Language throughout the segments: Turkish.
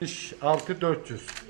66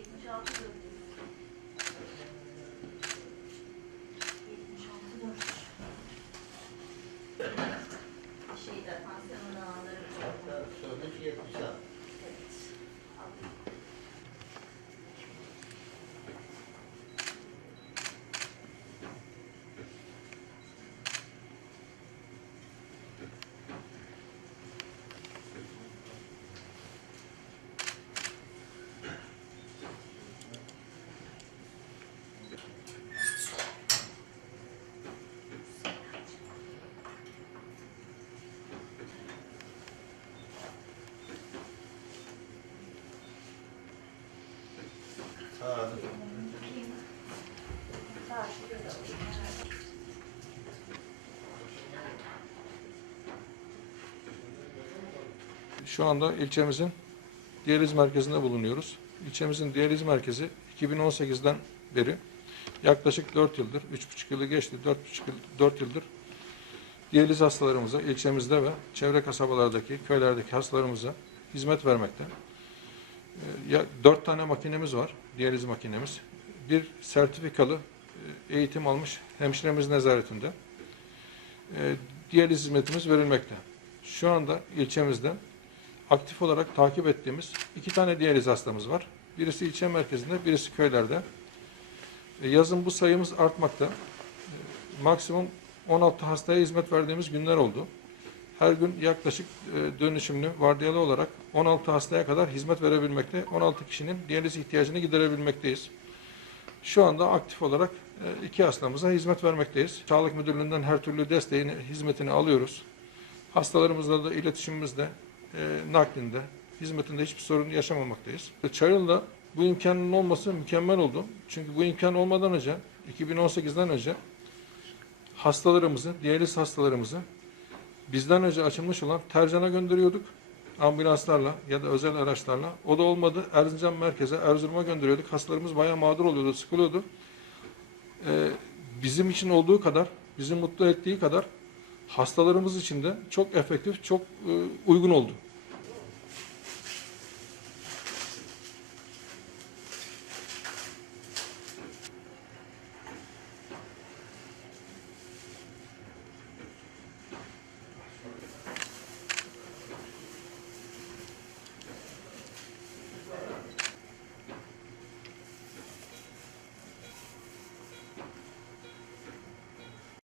Şu anda ilçemizin diyaliz merkezinde bulunuyoruz. İlçemizin diyaliz merkezi 2018'den beri yaklaşık 4 yıldır, 3,5 yılı geçti, 4,5 yıl, 4 yıldır diyaliz hastalarımıza ilçemizde ve çevre kasabalardaki, köylerdeki hastalarımıza hizmet vermekte. Ee, Ya, 4 tane makinemiz var, diyaliz makinemiz. Bir sertifikalı e, eğitim almış hemşiremiz nezaretinde. Ee, Diyaliz hizmetimiz verilmekte. Şu anda ilçemizde aktif olarak takip ettiğimiz iki tane diyaliz hastamız var. Birisi ilçe merkezinde, birisi köylerde. E, Yazın bu sayımız artmakta. E, Maksimum 16 hastaya hizmet verdiğimiz günler oldu. Her gün yaklaşık e, dönüşümlü, vardiyalı olarak 16 hastaya kadar hizmet verebilmekte, 16 kişinin diyaliz ihtiyacını giderebilmekteyiz. Şu anda aktif olarak iki hastamıza hizmet vermekteyiz. Sağlık Müdürlüğü'nden her türlü desteğini, hizmetini alıyoruz. Hastalarımızla da iletişimimizde, e, naklinde, hizmetinde hiçbir sorun yaşamamaktayız. Çayırlı'da bu imkanın olması mükemmel oldu. Çünkü bu imkan olmadan önce, 2018'den önce hastalarımızı, diyaliz hastalarımızı bizden önce açılmış olan Tercan'a gönderiyorduk. Ambulanslarla ya da özel araçlarla. O da olmadı. Erzincan merkeze, Erzurum'a gönderiyorduk. Hastalarımız bayağı mağdur oluyordu, sıkılıyordu. Ee, bizim için olduğu kadar, bizi mutlu ettiği kadar hastalarımız için de çok efektif, çok e, uygun oldu.